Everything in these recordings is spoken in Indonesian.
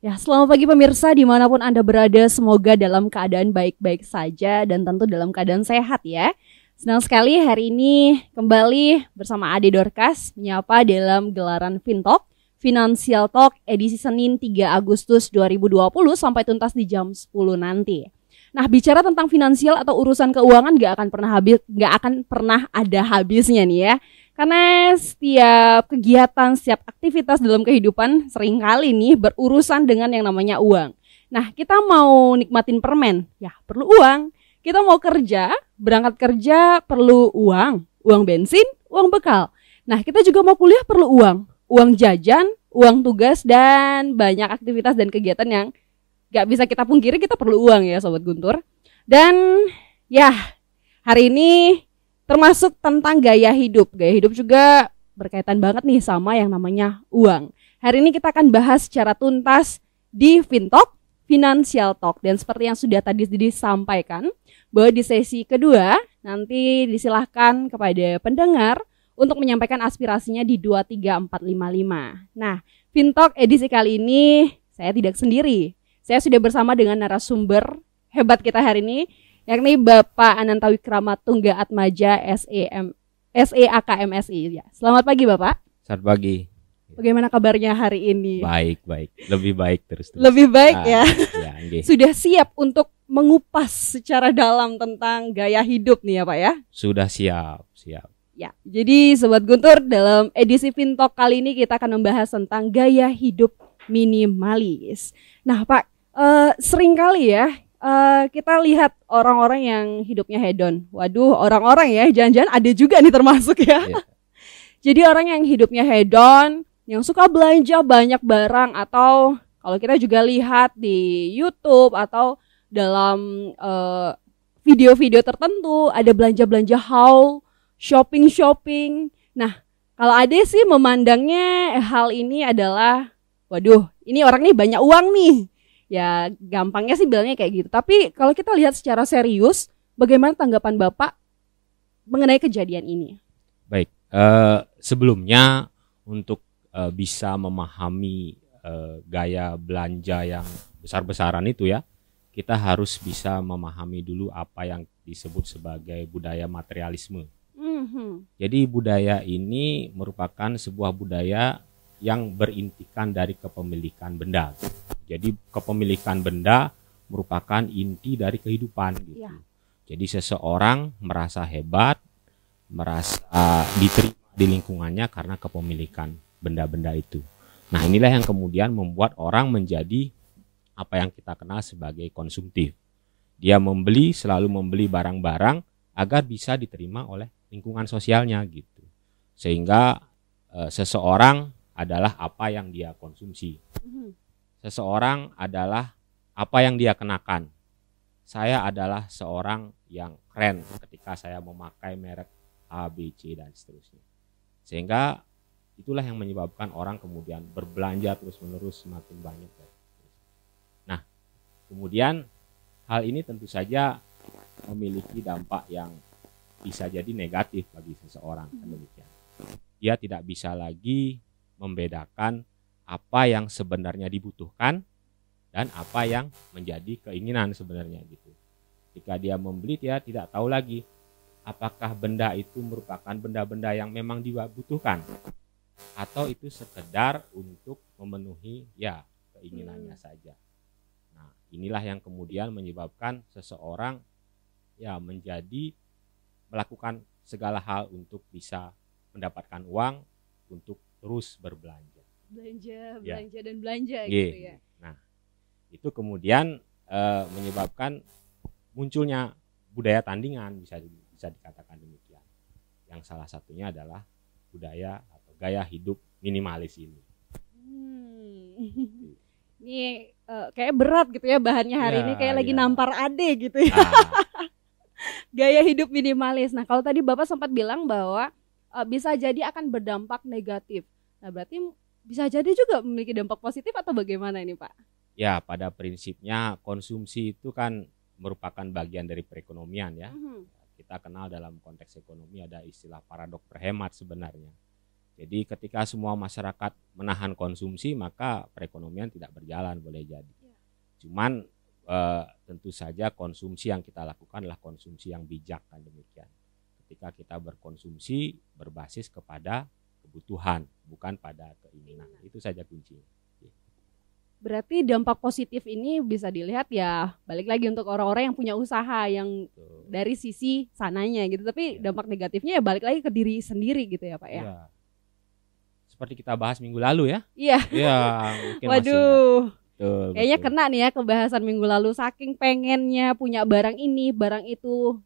Ya, selamat pagi pemirsa dimanapun Anda berada, semoga dalam keadaan baik-baik saja dan tentu dalam keadaan sehat ya. Senang sekali hari ini kembali bersama Ade Dorcas menyapa dalam gelaran FinTalk, Financial Talk edisi Senin 3 Agustus 2020 sampai tuntas di jam 10 nanti. Nah, bicara tentang finansial atau urusan keuangan gak akan pernah ada habisnya nih ya. Karena setiap kegiatan, setiap aktivitas dalam kehidupan seringkali nih berurusan dengan yang namanya uang. Nah, kita mau nikmatin permen, ya perlu uang. Kita mau kerja, berangkat kerja perlu uang, uang bensin, uang bekal. Nah, kita juga mau kuliah perlu uang jajan, uang tugas, dan banyak aktivitas dan kegiatan yang gak bisa kita pungkiri kita perlu uang ya Sobat Guntur. Dan ya, hari ini termasuk tentang gaya hidup. Gaya hidup juga berkaitan banget nih sama yang namanya uang. Hari ini kita akan bahas secara tuntas di FinTalk, Financial Talk. Dan seperti yang sudah tadi disampaikan, bahwa di sesi kedua nanti disilahkan kepada pendengar untuk menyampaikan aspirasinya di 23455. Nah, FinTalk edisi kali ini saya tidak sendiri. Saya sudah bersama dengan narasumber hebat kita hari ini, yakni Bapak Ananta Wikrama Tunggaatmaja SEAKMSI. Ya. Selamat pagi Bapak. Selamat pagi. Bagaimana kabarnya hari ini? Baik. Lebih baik terus. Lebih baik ya. Ya Sudah siap untuk mengupas secara dalam tentang gaya hidup nih ya Pak ya? Sudah siap. Ya, jadi Sobat Guntur, dalam edisi FinTalk kali ini kita akan membahas tentang gaya hidup minimalis. Nah Pak, seringkali ya kita lihat orang-orang yang hidupnya hedon. Waduh, orang-orang ya, jangan-jangan ada juga nih termasuk ya. Yeah. Jadi orang yang hidupnya hedon, yang suka belanja banyak barang, atau kalau kita juga lihat di YouTube atau dalam video-video tertentu ada belanja-belanja haul, shopping. Nah, kalau ada sih memandangnya hal ini adalah, waduh, ini orang nih banyak uang nih. Ya gampangnya sih bilangnya kayak gitu. Tapi kalau kita lihat secara serius, bagaimana tanggapan Bapak mengenai kejadian ini? Baik, sebelumnya untuk bisa memahami gaya belanja yang besar-besaran itu ya, kita harus bisa memahami dulu apa yang disebut sebagai budaya materialisme. Jadi budaya ini merupakan sebuah budaya yang berintikan dari kepemilikan benda. Jadi kepemilikan benda merupakan inti dari kehidupan gitu. Ya. Jadi seseorang merasa hebat, merasa diterima di lingkungannya karena kepemilikan benda-benda itu. Nah, inilah yang kemudian membuat orang menjadi apa yang kita kenal sebagai konsumtif. Dia selalu membeli barang-barang agar bisa diterima oleh lingkungan sosialnya gitu. Sehingga seseorang adalah apa yang dia konsumsi. Seseorang adalah apa yang dia kenakan. Saya adalah seorang yang keren ketika saya memakai merek A, B, C, dan seterusnya. Sehingga itulah yang menyebabkan orang kemudian berbelanja terus-menerus semakin banyak. Nah, kemudian hal ini tentu saja memiliki dampak yang bisa jadi negatif bagi seseorang. Demikian. Dia tidak bisa lagi membedakan apa yang sebenarnya dibutuhkan dan apa yang menjadi keinginan sebenarnya gitu. Jika dia membeli, dia tidak tahu lagi apakah benda itu merupakan benda-benda yang memang dibutuhkan atau itu sekedar untuk memenuhi ya keinginannya saja. Nah, inilah yang kemudian menyebabkan seseorang ya menjadi melakukan segala hal untuk bisa mendapatkan uang untuk terus berbelanja. Belanja gitu ya. Nah, itu kemudian menyebabkan munculnya budaya tandingan, bisa dikatakan demikian. Yang salah satunya adalah budaya atau gaya hidup minimalis ini. Ini kayak berat gitu ya bahannya hari ini, kayak lagi nampar Ade gitu ya. Gaya hidup minimalis. Nah, kalau tadi Bapak sempat bilang bahwa bisa jadi akan berdampak negatif. Nah, berarti bisa jadi juga memiliki dampak positif atau bagaimana ini Pak? Ya, pada prinsipnya konsumsi itu kan merupakan bagian dari perekonomian ya. Kita kenal dalam konteks ekonomi ada istilah paradok berhemat sebenarnya. Jadi ketika semua masyarakat menahan konsumsi, maka perekonomian tidak berjalan, boleh jadi. Cuman tentu saja konsumsi yang kita lakukan adalah konsumsi yang bijak, kan demikian. Ketika kita berkonsumsi berbasis kepada kebutuhan, bukan pada keinginan. Itu saja kuncinya. Berarti dampak positif ini bisa dilihat ya balik lagi untuk orang-orang yang punya usaha yang dari sisi sananya gitu. Tapi dampak negatifnya ya balik lagi ke diri sendiri gitu ya Pak ya. Ya. Seperti kita bahas minggu lalu ya. Iya. Iya, mungkin waduh. Betul, kayaknya betul. kena nih ya kebahasan minggu lalu, saking pengennya punya barang ini, barang itu,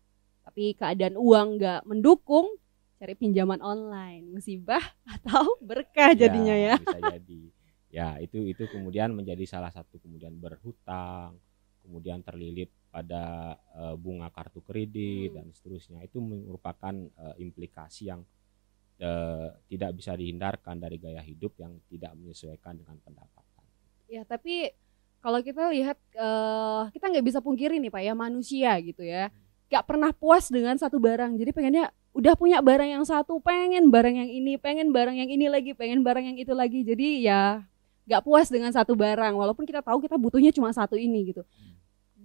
tapi keadaan uang nggak mendukung, cari pinjaman online, musibah atau berkah jadinya ya. Bisa jadi. Ya, itu kemudian menjadi salah satu, kemudian berhutang, kemudian terlilit pada bunga kartu kredit dan seterusnya. Itu merupakan implikasi yang tidak bisa dihindarkan dari gaya hidup yang tidak menyesuaikan dengan pendapatan. Ya, tapi kalau kita lihat kita nggak bisa pungkiri nih Pak ya, manusia gitu ya, nggak pernah puas dengan satu barang. Jadi pengennya udah punya barang yang satu, pengen barang yang ini, pengen barang yang ini lagi, pengen barang yang itu lagi. Jadi ya nggak puas dengan satu barang, walaupun kita tahu kita butuhnya cuma satu ini gitu.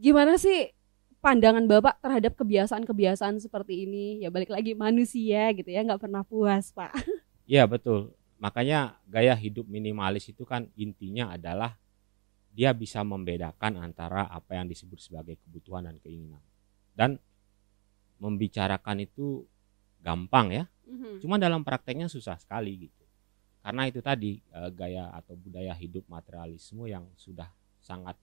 Gimana sih pandangan Bapak terhadap kebiasaan-kebiasaan seperti ini? Ya balik lagi manusia gitu ya, nggak pernah puas Pak. Iya betul, makanya gaya hidup minimalis itu kan intinya adalah dia bisa membedakan antara apa yang disebut sebagai kebutuhan dan keinginan. Dan membicarakan itu gampang ya, cuma dalam prakteknya susah sekali gitu. Karena itu tadi gaya atau budaya hidup materialisme yang sudah sangat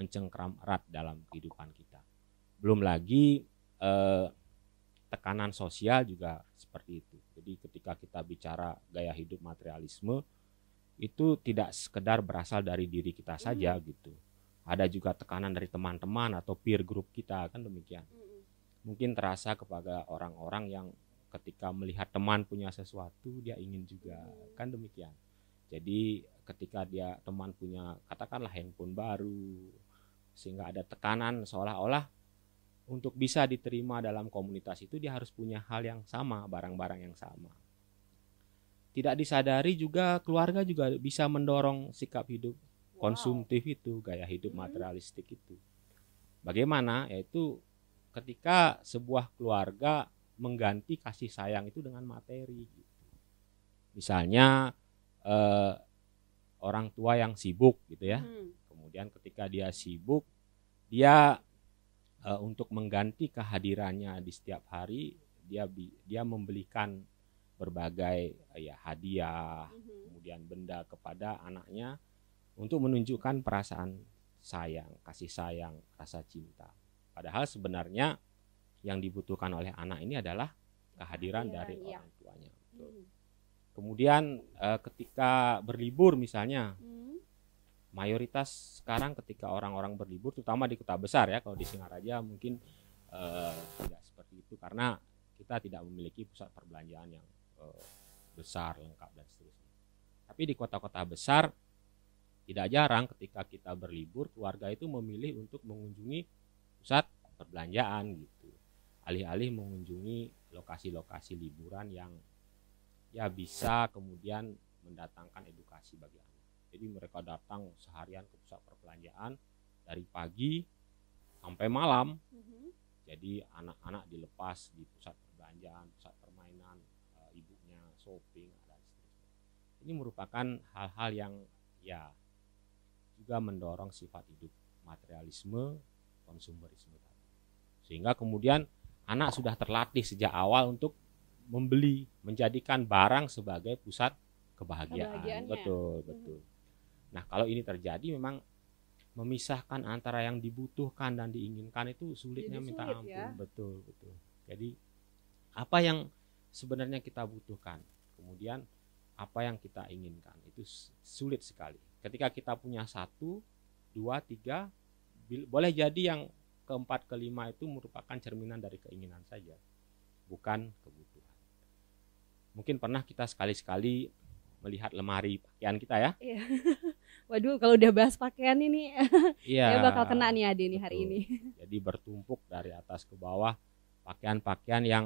mencengkram erat dalam kehidupan kita. Belum lagi tekanan sosial juga seperti itu. Jadi ketika kita bicara gaya hidup materialisme, itu tidak sekedar berasal dari diri kita saja gitu. Ada juga tekanan dari teman-teman atau peer group kita, kan demikian. Mungkin terasa kepada orang-orang yang ketika melihat teman punya sesuatu, dia ingin juga, kan demikian. Jadi ketika dia teman punya katakanlah handphone baru, sehingga ada tekanan seolah-olah untuk bisa diterima dalam komunitas itu dia harus punya hal yang sama, barang-barang yang sama. Tidak disadari juga keluarga juga bisa mendorong sikap hidup konsumtif itu, gaya hidup materialistik itu. Bagaimana? Yaitu ketika sebuah keluarga mengganti kasih sayang itu dengan materi gitu. Misalnya orang tua yang sibuk gitu ya. Kemudian ketika dia sibuk, dia untuk mengganti kehadirannya di setiap hari, dia membelikan berbagai hadiah, kemudian benda kepada anaknya untuk menunjukkan perasaan sayang, kasih sayang, rasa cinta. Padahal sebenarnya yang dibutuhkan oleh anak ini adalah kehadiran dari orang tuanya. Kemudian ketika berlibur misalnya, mayoritas sekarang ketika orang-orang berlibur, terutama di kota besar ya, kalau di Singaraja mungkin tidak seperti itu karena kita tidak memiliki pusat perbelanjaan yang besar, lengkap dan seterusnya. Tapi di kota-kota besar tidak jarang ketika kita berlibur, keluarga itu memilih untuk mengunjungi pusat perbelanjaan gitu, alih-alih mengunjungi lokasi-lokasi liburan yang ya bisa kemudian mendatangkan edukasi bagi anak. Jadi mereka datang seharian ke pusat perbelanjaan dari pagi sampai malam. Jadi anak-anak dilepas di pusat perbelanjaan, pusat permainan, ibunya shopping dan seterusnya. Ini merupakan hal-hal yang ya juga mendorong sifat hidup materialisme, konsumerisme tadi. Sehingga kemudian anak sudah terlatih sejak awal untuk membeli, menjadikan barang sebagai pusat kebahagiaan. Betul. Nah, kalau ini terjadi memang memisahkan antara yang dibutuhkan dan diinginkan itu sulitnya minta ampun. Ya? Betul. Jadi apa yang sebenarnya kita butuhkan, kemudian apa yang kita inginkan itu sulit sekali. Ketika kita punya 1, 2, 3, boleh jadi yang keempat, kelima itu merupakan cerminan dari keinginan saja, bukan kebutuhan. Mungkin pernah kita sekali-sekali melihat lemari pakaian kita ya. Waduh, kalau udah bahas pakaian ini ya bakal kena nih Ade nih hari ini. Jadi bertumpuk dari atas ke bawah pakaian-pakaian yang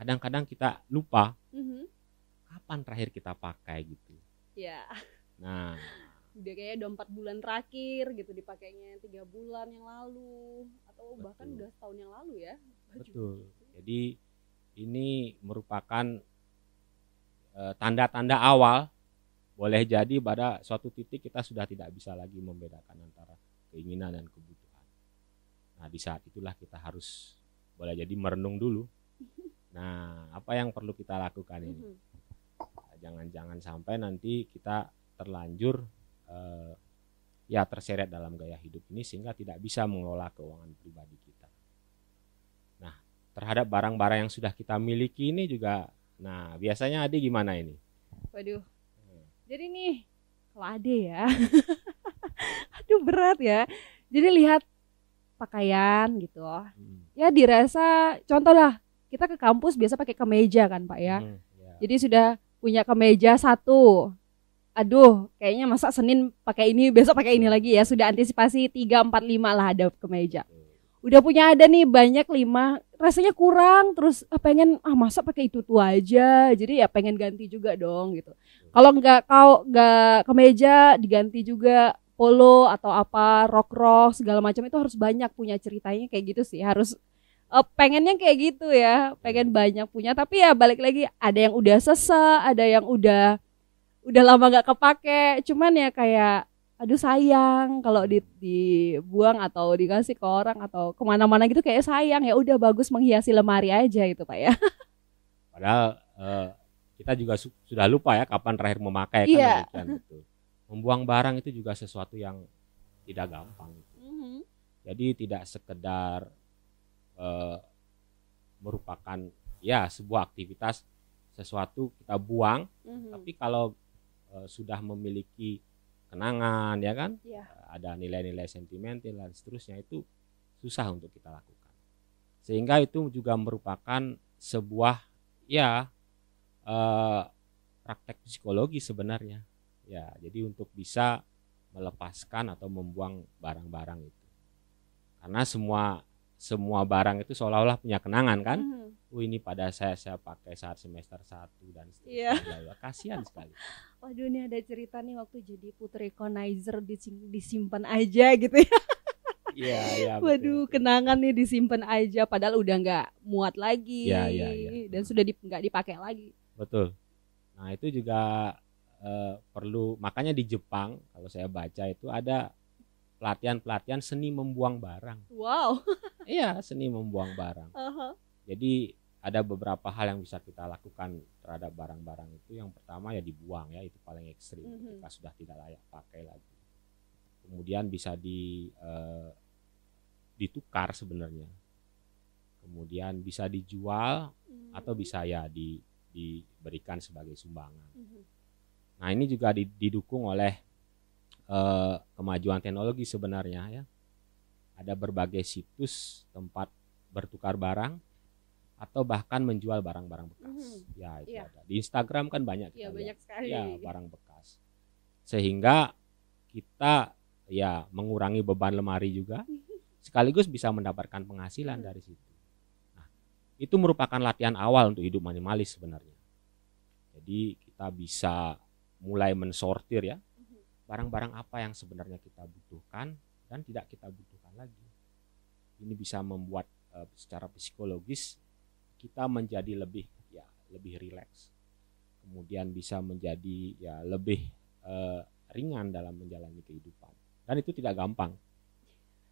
kadang-kadang kita lupa kapan terakhir kita pakai gitu. Ya. Nah, Udah kayaknya udah 4 bulan terakhir gitu dipakainya, 3 bulan yang lalu atau bahkan betul. udah setahun yang lalu ya. Betul. Jadi ini merupakan tanda-tanda awal, boleh jadi pada suatu titik kita sudah tidak bisa lagi membedakan antara keinginan dan kebutuhan. Nah, di saat itulah kita harus boleh jadi merenung dulu. Nah, apa yang perlu kita lakukan ini? Jangan-jangan sampai nanti kita terlanjur ya terseret dalam gaya hidup ini sehingga tidak bisa mengelola keuangan pribadi kita. Nah, terhadap barang-barang yang sudah kita miliki ini juga, nah biasanya Adi gimana ini? Waduh. Jadi nih, kalau Ade ya, aduh berat ya. Jadi lihat pakaian gitu, ya dirasa, contoh lah, kita ke kampus biasa pakai kemeja kan Pak ya. Ya. Jadi sudah punya kemeja satu, aduh kayaknya masa Senin pakai ini, besok pakai ini lagi ya. Sudah antisipasi 3, 4, 5 lah ada kemeja. Udah punya ada nih banyak 5, rasanya kurang, terus pengen masa pakai itu tuh aja, jadi ya pengen ganti juga dong gitu. Kalau nggak kemeja diganti juga polo atau apa, rok segala macam, itu harus banyak punya ceritanya kayak gitu sih, harus pengennya kayak gitu ya, pengen banyak punya. Tapi ya balik lagi, ada yang udah sesa, ada yang udah lama nggak kepake, cuman ya kayak aduh sayang kalau dibuang atau dikasih ke orang atau kemana-mana gitu, kayak sayang, ya udah bagus menghiasi lemari aja gitu Pak ya. Padahal kita juga sudah lupa ya kapan terakhir memakai kan. Iya. Demikian betul. Membuang barang itu juga sesuatu yang tidak gampang. Jadi tidak sekedar merupakan ya sebuah aktivitas, sesuatu kita buang, tapi kalau sudah memiliki kenangan ya kan, ada nilai-nilai sentimental dan seterusnya, itu susah untuk kita lakukan. Sehingga itu juga merupakan sebuah ya praktek psikologi sebenarnya. Ya, jadi untuk bisa melepaskan atau membuang barang-barang itu. Karena semua barang itu seolah-olah punya kenangan kan. Ini pada saya pakai saat semester 1 dan seterusnya. Kasihan sekali. Waduh, ini ada cerita nih waktu jadi putri Konizer disimpan aja gitu ya. Iya. Waduh, betul. Kenangan nih disimpan aja, padahal udah nggak muat lagi. Iya. Dan sudah nggak dipakai lagi. Betul. Nah itu juga perlu, makanya di Jepang kalau saya baca itu ada pelatihan seni membuang barang. Wow. Iya, seni membuang barang. Jadi ada beberapa hal yang bisa kita lakukan terhadap barang-barang itu. Yang pertama ya dibuang ya, itu paling ekstrim ketika sudah tidak layak pakai lagi. Kemudian bisa ditukar sebenarnya. Kemudian bisa dijual atau bisa ya diberikan sebagai sumbangan. Nah ini juga didukung oleh kemajuan teknologi sebenarnya ya. Ada berbagai situs tempat bertukar barang atau bahkan menjual barang-barang bekas. Ya itu ada. Di Instagram kan banyak kita banyak sekali. Ya, barang bekas. Sehingga kita ya mengurangi beban lemari juga, sekaligus bisa mendapatkan penghasilan dari situ. Nah, itu merupakan latihan awal untuk hidup minimalis sebenarnya. Jadi kita bisa mulai mensortir ya, barang-barang apa yang sebenarnya kita butuhkan dan tidak kita butuhkan lagi. Ini bisa membuat secara psikologis kita menjadi lebih rileks. Kemudian bisa menjadi ya lebih ringan dalam menjalani kehidupan. Dan itu tidak gampang.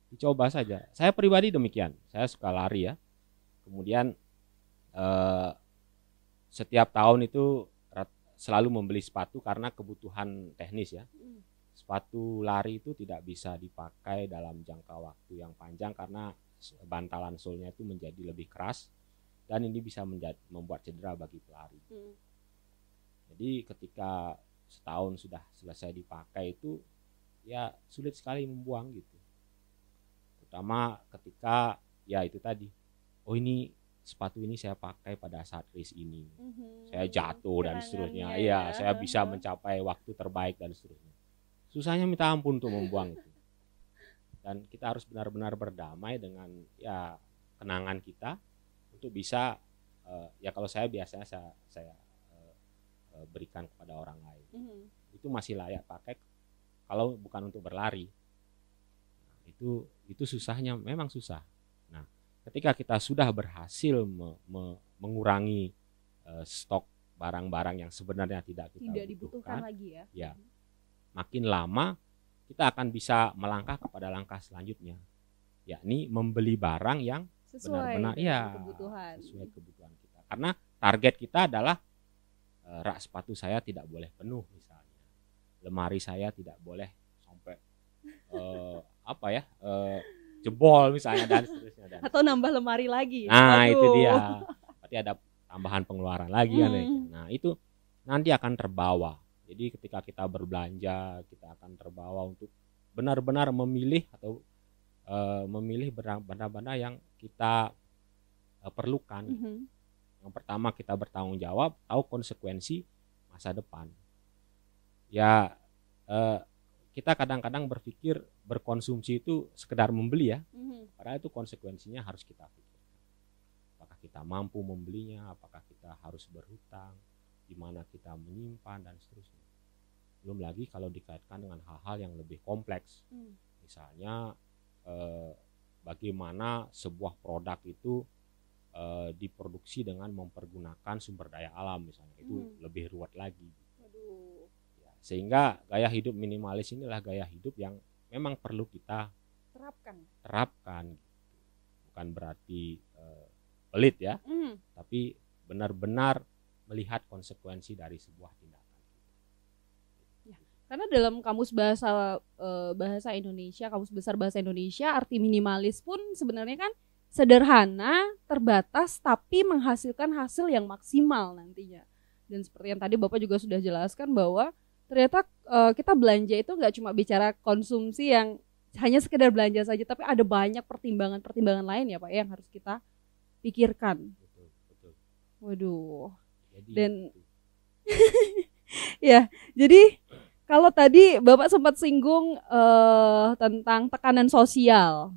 Dicoba saja. Saya pribadi demikian. Saya suka lari ya. Kemudian setiap tahun itu selalu membeli sepatu karena kebutuhan teknis ya. Sepatu lari itu tidak bisa dipakai dalam jangka waktu yang panjang karena bantalan solnya itu menjadi lebih keras dan ini bisa membuat cedera bagi pelari. Jadi ketika setahun sudah selesai dipakai itu ya sulit sekali membuang gitu. Terutama ketika ya itu tadi, oh ini sepatu ini saya pakai pada saat race ini, saya jatuh dan seterusnya. Iya, saya bisa mencapai waktu terbaik dan seterusnya. Susahnya minta ampun untuk membuang itu. Dan kita harus benar-benar berdamai dengan ya kenangan kita untuk bisa ya kalau saya biasanya saya berikan kepada orang lain. Itu masih layak pakai kalau bukan untuk berlari. Nah, itu susahnya, memang susah. Nah, ketika kita sudah berhasil mengurangi stok barang-barang yang sebenarnya tidak kita dibutuhkan lagi ya. Ya, makin lama kita akan bisa melangkah kepada langkah selanjutnya, yakni membeli barang yang benar-benar sesuai kebutuhan kita. Karena target kita adalah rak sepatu saya tidak boleh penuh misalnya, lemari saya tidak boleh sampai jebol misalnya, dan seterusnya. Atau nambah lemari lagi. Nah, itu dia. Berarti ada tambahan pengeluaran lagi kan. Nah, itu nanti akan terbawa. Jadi ketika kita berbelanja, kita akan terbawa untuk benar-benar memilih atau memilih benda-benda yang kita perlukan. Yang pertama, kita bertanggung jawab, tahu konsekuensi masa depan. Ya, kita kadang-kadang berpikir berkonsumsi itu sekedar membeli ya, padahal itu konsekuensinya harus kita pikirkan. Apakah kita mampu membelinya, apakah kita harus berhutang, di mana kita menyimpan, dan seterusnya. Belum lagi kalau dikaitkan dengan hal-hal yang lebih kompleks. Misalnya bagaimana sebuah produk itu diproduksi dengan mempergunakan sumber daya alam misalnya, itu lebih ruwet lagi. Ya, sehingga gaya hidup minimalis inilah gaya hidup yang memang perlu kita terapkan. Bukan berarti pelit ya, tapi benar-benar melihat konsekuensi dari sebuah tindakan. Ya, karena dalam kamus bahasa Indonesia, kamus besar bahasa Indonesia, arti minimalis pun sebenarnya kan sederhana, terbatas, tapi menghasilkan hasil yang maksimal nantinya. Dan seperti yang tadi Bapak juga sudah jelaskan bahwa ternyata kita belanja itu nggak cuma bicara konsumsi yang hanya sekedar belanja saja, tapi ada banyak pertimbangan lain ya Pak yang harus kita pikirkan. Betul. Waduh. Dan ya, jadi kalau tadi Bapak sempat singgung tentang tekanan sosial,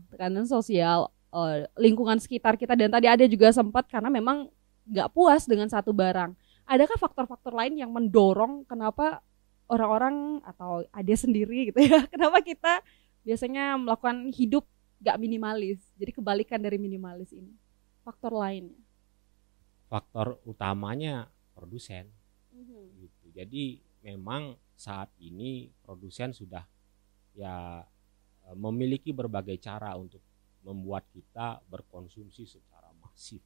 lingkungan sekitar kita, dan tadi ada juga sempat karena memang nggak puas dengan satu barang. Adakah faktor-faktor lain yang mendorong kenapa orang-orang atau Ade sendiri gitu ya, kenapa kita biasanya melakukan hidup nggak minimalis, jadi kebalikan dari minimalis ini? Faktor lainnya? Faktor utamanya produsen. Gitu. Jadi memang saat ini produsen sudah ya memiliki berbagai cara untuk membuat kita berkonsumsi secara masif.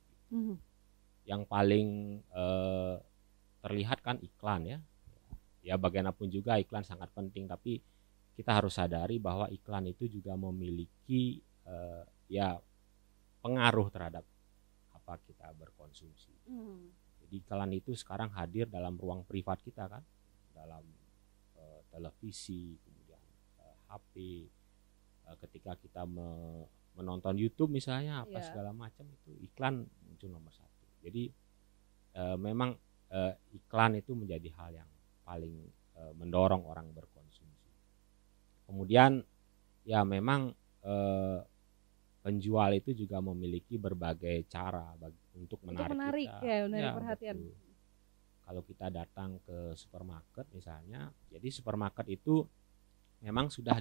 Yang paling terlihat kan iklan ya. Ya bagaimanapun juga iklan sangat penting, tapi kita harus sadari bahwa iklan itu juga memiliki ya pengaruh terhadap apa kita berkonsumsi. Jadi iklan itu sekarang hadir dalam ruang privat kita kan, dalam televisi, kemudian HP, ketika kita menonton YouTube misalnya apa segala macam, itu iklan muncul nomor satu. Jadi memang iklan itu menjadi hal yang paling mendorong orang berkonsumsi. Kemudian ya memang penjual itu juga memiliki berbagai cara untuk menarik kita. Ya, menarik perhatian. Betul. Kalau kita datang ke supermarket misalnya, jadi supermarket itu memang sudah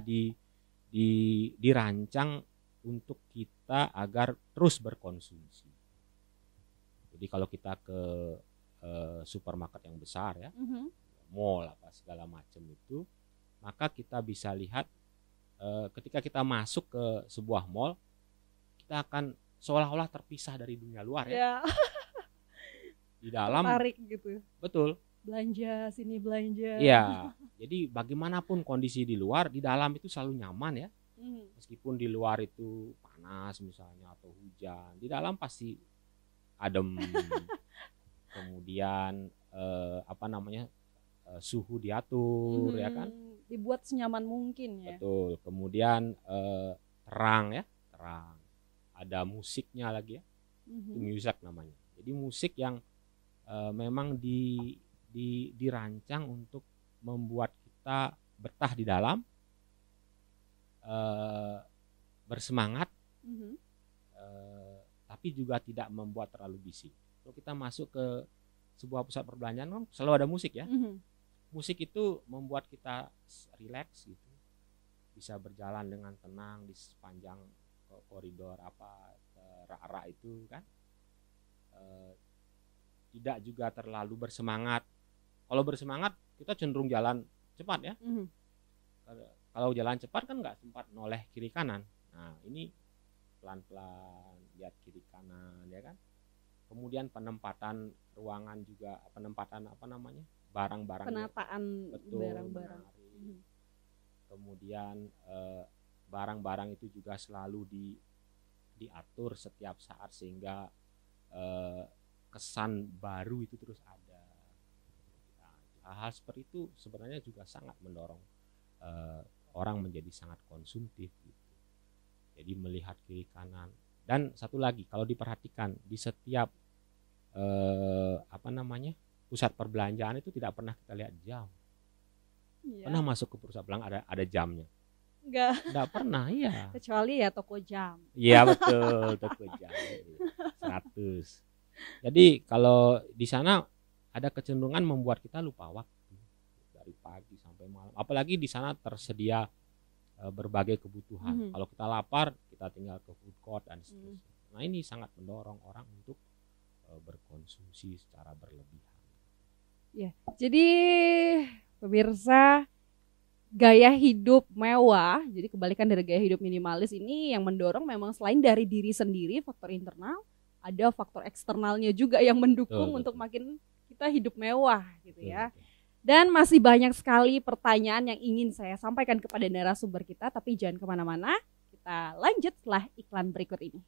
dirancang untuk kita agar terus berkonsumsi. Jadi kalau kita ke supermarket yang besar ya, mall apa segala macam itu, maka kita bisa lihat ketika kita masuk ke sebuah mall, kita akan seolah-olah terpisah dari dunia luar ya. Di dalam tarik gitu. Betul. Belanja sini belanja. Iya. Jadi bagaimanapun kondisi di luar, di dalam itu selalu nyaman ya. Meskipun di luar itu panas misalnya atau hujan, di dalam pasti adem. Kemudian suhu diatur ya kan. Dibuat senyaman mungkin ya. Betul. Kemudian terang. Ada musiknya lagi ya. Itu music namanya. Jadi musik yang memang dirancang untuk membuat kita betah di dalam, bersemangat, tapi juga tidak membuat terlalu bising. Kalau kita masuk ke sebuah pusat perbelanjaan kan selalu ada musik ya. Musik itu membuat kita rileks gitu, bisa berjalan dengan tenang di sepanjang koridor rak-rak itu kan. Tidak juga terlalu bersemangat. Kalau bersemangat kita cenderung jalan cepat ya. Kalau jalan cepat kan nggak sempat noleh kiri kanan. Nah ini pelan-pelan lihat kiri kanan ya kan. Kemudian penempatan ruangan juga, penempatan barang-barang, penataan barang-barang. Kemudian barang-barang itu juga selalu diatur setiap saat sehingga kesan baru itu terus ada. Nah, hal-hal seperti itu sebenarnya juga sangat mendorong orang menjadi sangat konsumtif gitu. Jadi melihat kiri kanan. Dan satu lagi, kalau diperhatikan di setiap pusat perbelanjaan itu tidak pernah kita lihat jam. Pernah masuk ke pusat perbelanjaan ada jamnya? Enggak pernah, iya. Kecuali ya toko jam. Iya betul, toko jam 100. Jadi kalau di sana ada kecenderungan membuat kita lupa waktu dari pagi sampai malam. Apalagi di sana tersedia berbagai kebutuhan. Kalau kita lapar, kita tinggal ke food court dan seterusnya. Nah ini sangat mendorong orang untuk berkonsumsi secara berlebihan. Ya, jadi pemirsa, gaya hidup mewah, jadi kebalikan dari gaya hidup minimalis ini yang mendorong memang selain dari diri sendiri, faktor internal, ada faktor eksternalnya juga yang mendukung untuk makin kita hidup mewah gitu ya. Dan masih banyak sekali pertanyaan yang ingin saya sampaikan kepada narasumber kita, tapi jangan kemana-mana, kita lanjut setelah iklan berikut ini.